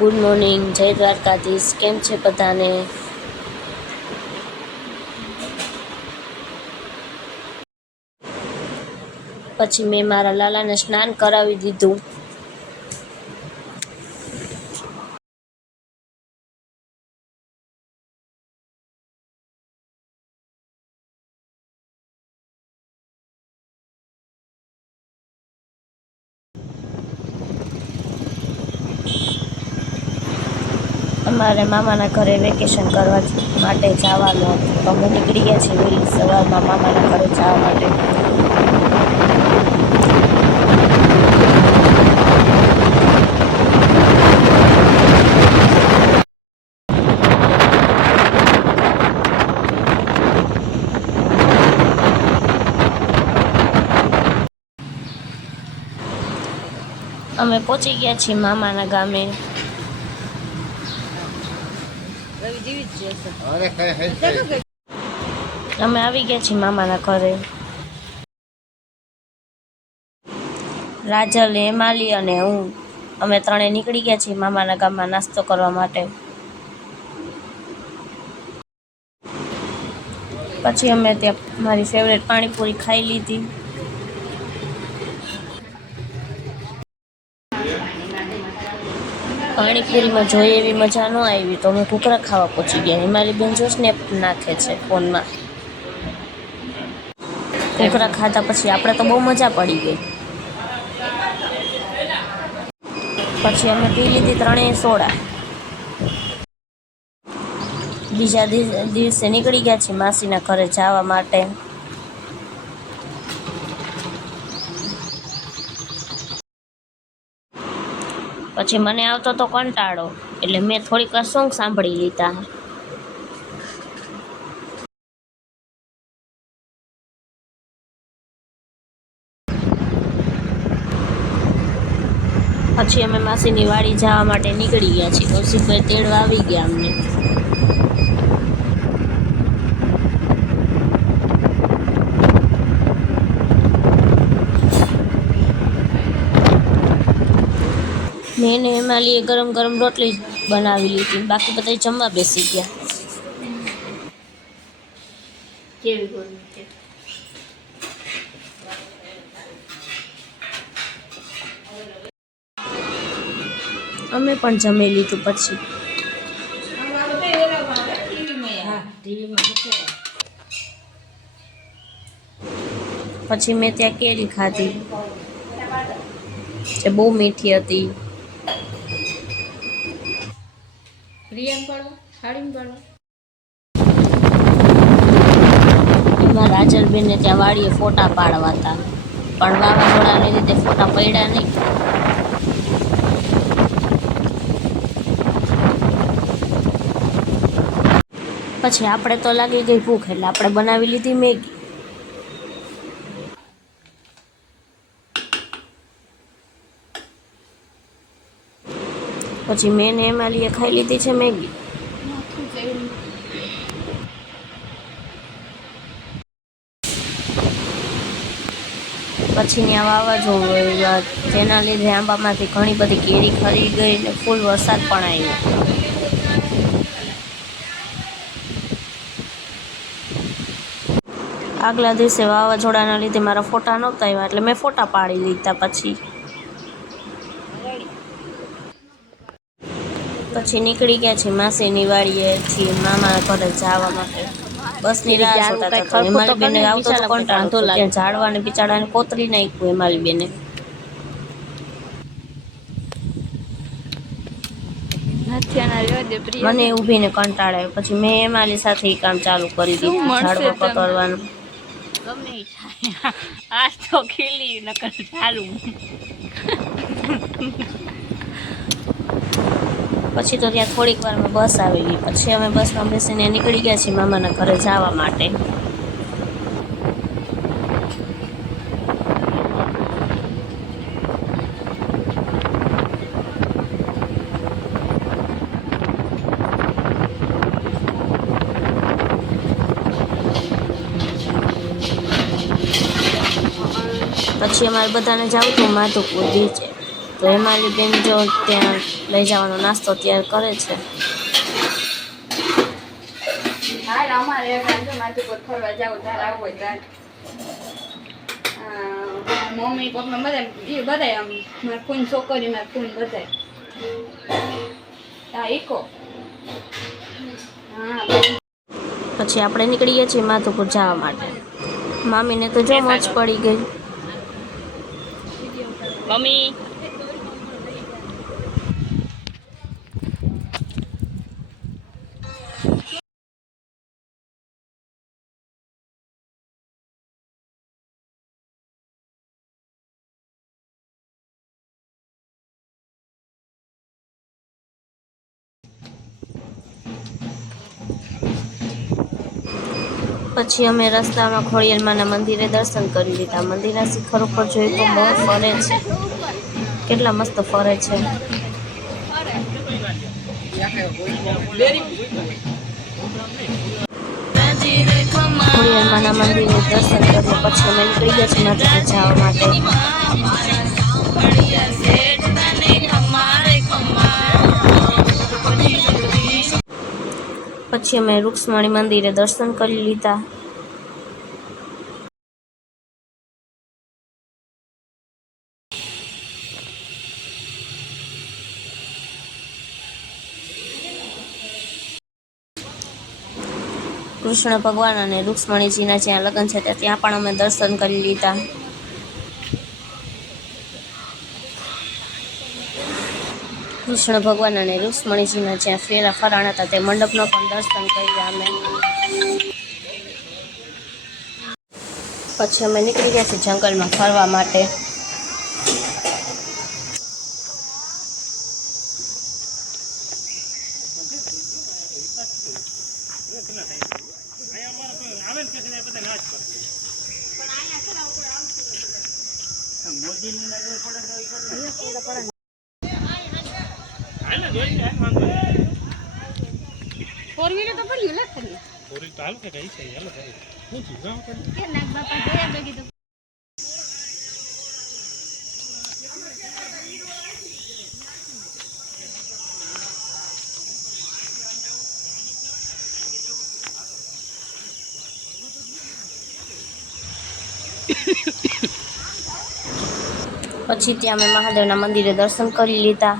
Good morning, જય દ્વારકાધીશ. કેમ છે બધાને? પછી મેં મારા લાલાને સ્નાન કરાવી દીધું. અમારે મામાના ઘરે વેકેશન કરવા માટે જવાનું હતું, તો અમે નીકળી ગયા છીએ વહેલી સવારમાં મામાના ઘરે જવા માટે. અમે પહોંચી ગયા છીએ મામાના ગામે. અમે આવી ગયા છીએ મામાના ઘરે. રાજલ, હેમાલી અને હું અમે ત્રણે નીકળી ગયા છીએ મામાના ગામમાં નાસ્તો કરવા માટે. પછી અમે ત્યાં મારી ફેવરેટ પાણીપુરી ખાઈ લીધી. પાણીપુરીમાં જોઈએ એવી મજા ન આવી, તો અમે ઘૂઘરા ખાવા પહોંચી ગયા. હિમાલી બેન જો સ્નેપ નાખે છે ફોનમાં. ઘૂઘરા ખાધા પછી આપણે તો બહુ મજા પડી ગઈ. પછી અમે પી લીધી ત્રણેય સોડા. બીજા દિવસે નીકળી ગયા છીએ માસીના ઘરે જવા માટે. પછી મને આવતો તો કંટાળો, એટલે મેં થોડીક વાર સોંગ સાંભળી લીધા. પછી અમે માસીની વાડી જવા માટે નીકળી ગયા છીએ. કૌશિકભાઈ તેડવા આવી ગયા અમને. મેં ને હેમાલીએ ગરમ ગરમ રોટલી બનાવી લીધી, બાકી બધા જમવા બેસી ગયા. અમે પણ જમી લીધું. પછી મેં ત્યાં કેરી ખાધી, જે બહુ મીઠી હતી. એમાં રાજલબેનને ત્યાં વાડીએ ફોટા પાડવા હતા, પણ વાવાઝોડાને લીધે ફોટા પડ્યા નહીં. પછી આપણે તો લાગી ગઈ ભૂખ, એટલે આપણે બનાવી લીધી મેગી. પછી મેં ને હેમાલીએ ખાઈ લીધી છે મેગી. પછી ત્યાં વાવાઝોડું, જેના લીધે આંબામાંથી ઘણી બધી કેરી ખરી ગઈ ને ફૂલ વરસાદ પણ આવ્યો. આગલા દિવસે વાવાઝોડાના લીધે મારા ફોટા નહોતા આવ્યા, એટલે મેં ફોટા પાડી લીધા. પછી નીકળી ગયા છીએ માસીની વાડીએ છીએ મામાના ઘરે જવા માટે. બસની રાહ જોતા હતા. હિમાલી બેને આવતો તો કંટાળો, ત્યાં ઝાડવાને બિચારાને કોતરી નાખ્યું હિમાલી બેને. મને ઊભીને કંટાળે. પછી મેં હિમાલી સાથે એ કામ ચાલુ કરી દીધું, ઝાડવા કોતરવાનું. આજ તો ખીલી નકર ચાલુ. પછી તો ત્યાં થોડીક વારમાં બસ આવી ગઈ. પછી અમે બસમાં બેસીને નીકળી ગયા છીએ મામાના ઘરે જવા માટે. પછી અમારે બધાને જવું હતું માધુપુર બીચે. તો હેમાલી બેન જો ત્યાં લઈ જવાનો નાસ્તો તૈયાર કરે છે. હાલ અમારે જો માથું પર ફરવા જાવ તાર આવું હોય તાર મમ્મી પપ્પા બધા આમ મારા ફૂન છોકરી મારા ફૂન બધા હા ઈકો હા. પછી આપણે નીકળીએ છીએ માધુપુર જવા માટે. મામીને તો જો મોજ પડી ગઈ. મમ્મી પછી અમે રસ્તામાં ખોડિયારમાંના મંદિરે દર્શન કરી લીધા. મંદિરના શિખર ઉપર જોયું તો મોર ફરે છે. કેટલા મસ્ત ફરે છે. ખોડિયારમાંના મંદિરે દર્શન કર્યા પછી અમે નીકળી ગયા છીએ માધુપુર જવા માટે. પછી અમે રૂક્ષ્મણી મંદિરે દર્શન કરી લીધા. કૃષ્ણ ભગવાન અને રૂક્ષ્મણીજીના જ્યાં લગ્ન છે ત્યાં પણ અમે દર્શન કરી લીધા. કૃષ્ણ ભગવાન અને રૂક્ષ્મણીજીના જ્યાં ફેરા ફરાણા હતા તે મંડપનો પણ દર્શન કર્યા અમે. પછી અમે નીકળી ગયા છીએ જંગલમાં ફરવા માટે. ફોર વ્હીલર તો પડ્યું લે ખરી ફોર વ્હીલર તો હાલ કે કઈ છે હાલો કરે હું જીવા કરે કે નાક બાપા જોયા તો કીધું પછી ત્યાં અમે મહાદેવના મંદિરે દર્શન કરી લીધા.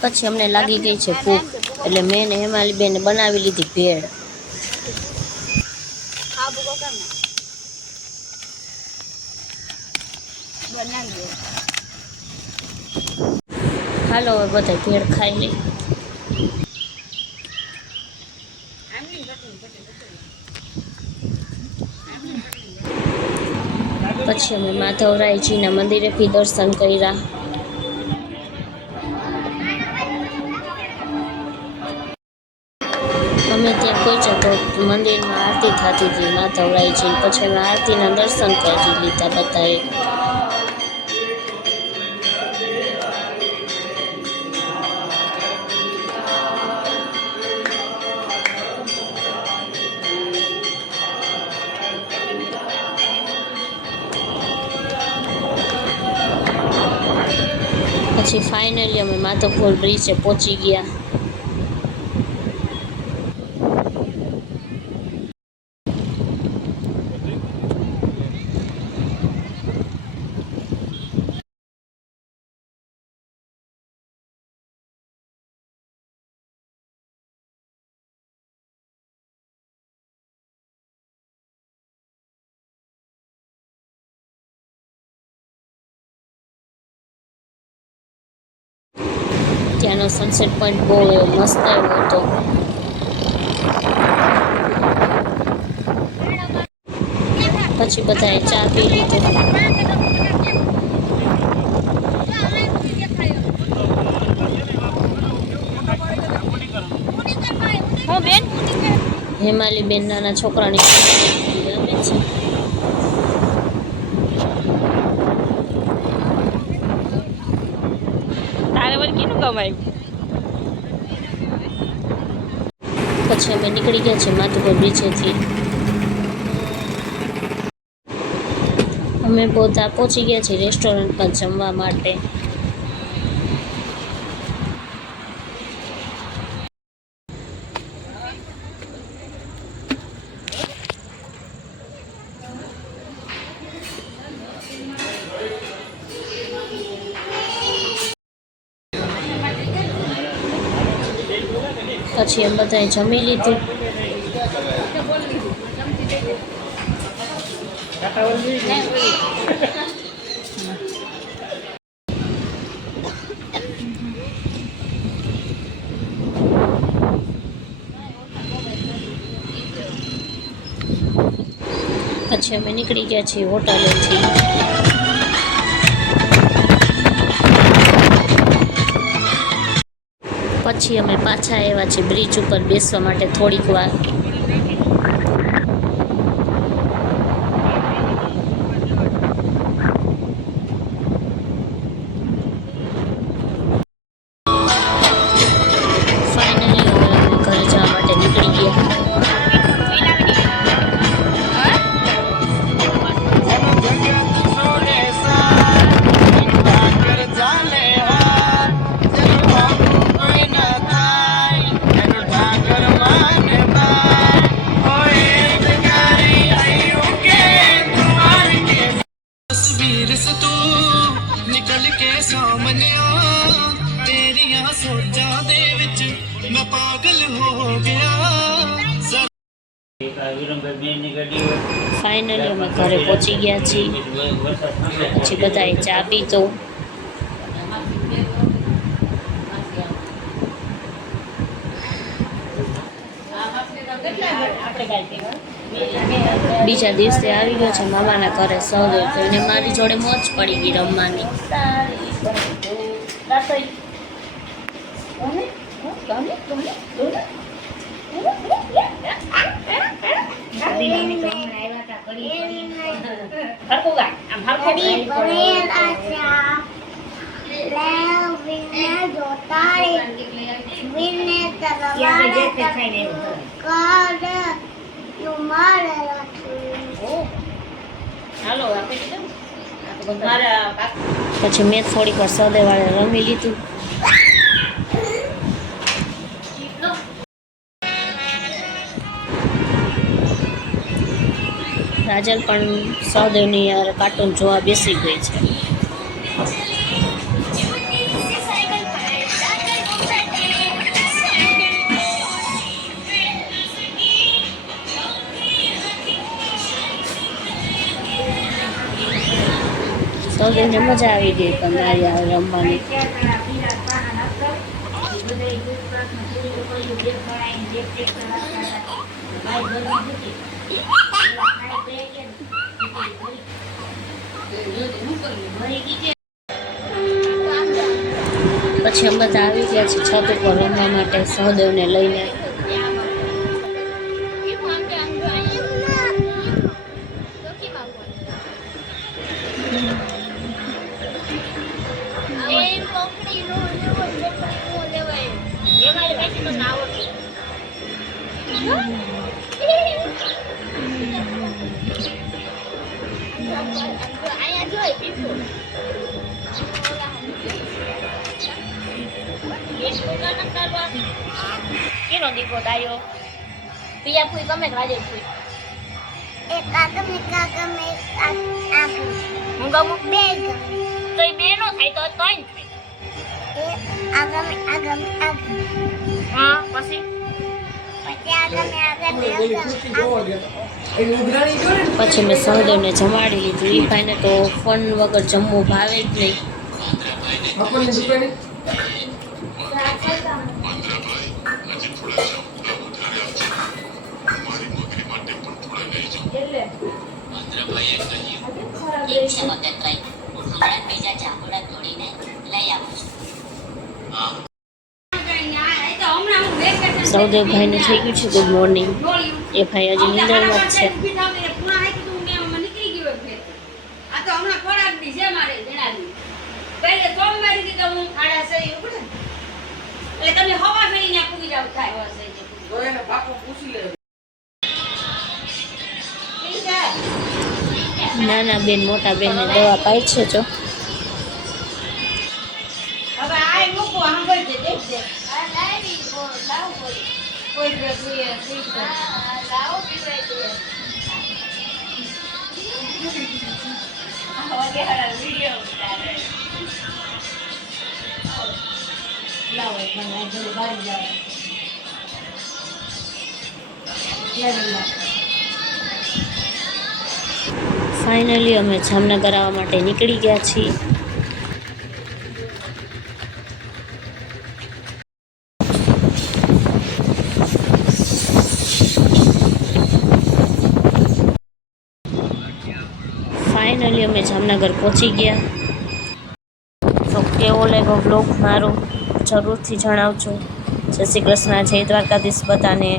પછી અમને લાગી ગઈ છે ભૂખ એટલે મેં ને હેમાલી બેને બનાવી લીધી ભેળ. હાલો હવે બધા ભેળ ખાઈ લઈ. પછી અમે માધવરાયજીના મંદિરે બી દર્શન કર્યા. અમે ત્યાં પહોંચ્યા તો મંદિરમાં આરતી થતી હતી માધવરાયજી. પછી અમે આરતીના દર્શન કરી લીધા બધાએ. પછી ફાઇનલી અમે માધવપુર બ્રિજે પહોંચી ગયા. ત્યાંનો સનસેટ પોઈન્ટ બહુ મસ્ત એવો હતો. પછી બધાએ ચા પી લીધી. હેમાલી બેન નાના છોકરાની આવે છે. તારે વળી કીધું કમાયું પછી અમે નીકળી ગયા છીએ માધુપુર બીચેથી. અમે બધા પહોંચી ગયા છીએ રેસ્ટોરન્ટમાં જમવા માટે. પછી એમ બધાએ જમી લીધું. પછી અમે નીકળી ગયા છીએ હોટલેથી. પછી અમે પાછા આવ્યા છીએ બ્રિજ ઉપર બેસવા માટે થોડીક વાર. ફાઇનલી હવે અમે ઘરે જવા માટે નીકળી ગયા. ફાઇનલી અમે ઘરે પહોંચી ગયા છીએ. પછી બધાએ ચા પીધો. બીજા દિવસે આવી ગયો છે મામાના ઘરે સૌદે, તો એને મારી જોડે મોજ પડી ગઈ રમવાની. પછી મેં થોડીક વાર સૌદે વાળે રમી લીધું. રાજલ પણ સહદેવની યાર કાર્ટૂન જોવા બેસી ગઈ છે. સહદેવને મજા આવી ગઈ પણ મારી યાર રમવાની. પછી અમે બધા આવી ગયા છે છત ઉપર રમવા માટે સહદેવને લઈને. કેનો દીકરો ડાયો? પિયા ફૂઈ ગમે રાજે ફૂઈ? એક આગમ એક આગમ એક આગમ. હું ગમું બે ગમે. તો એ બે નો થાય તો ત્રણ થાય. એ આગમ આગમ આગમ. હા પછી પછી મેં સહદેવને જમાડી લીધું. એ ભાઈને તો ફોન વગર જમવું ભાવે જ નહીં. સૌદેવભાઈને થઈ ગયું છે ગુડ મોર્નિંગ. એ ભાઈ હજી નિંદરમાં જ છે. નાના બેન મોટા બેનને દવા પાય છે જો. હવે આ મૂકો સાંભળ દે દેખ દે કોઈ ફાઇનલી અમે જામનગર આવવા માટે નીકળી ગયા છીએ. ફાઇનલી અમે જામનગર પહોંચી ગયા. તો કેવો લાગ્યો બ્લોગ મારો જરૂરથી જણાવજો. જય શ્રી કૃષ્ણ, જય દ્વારકાધીશ બધાને.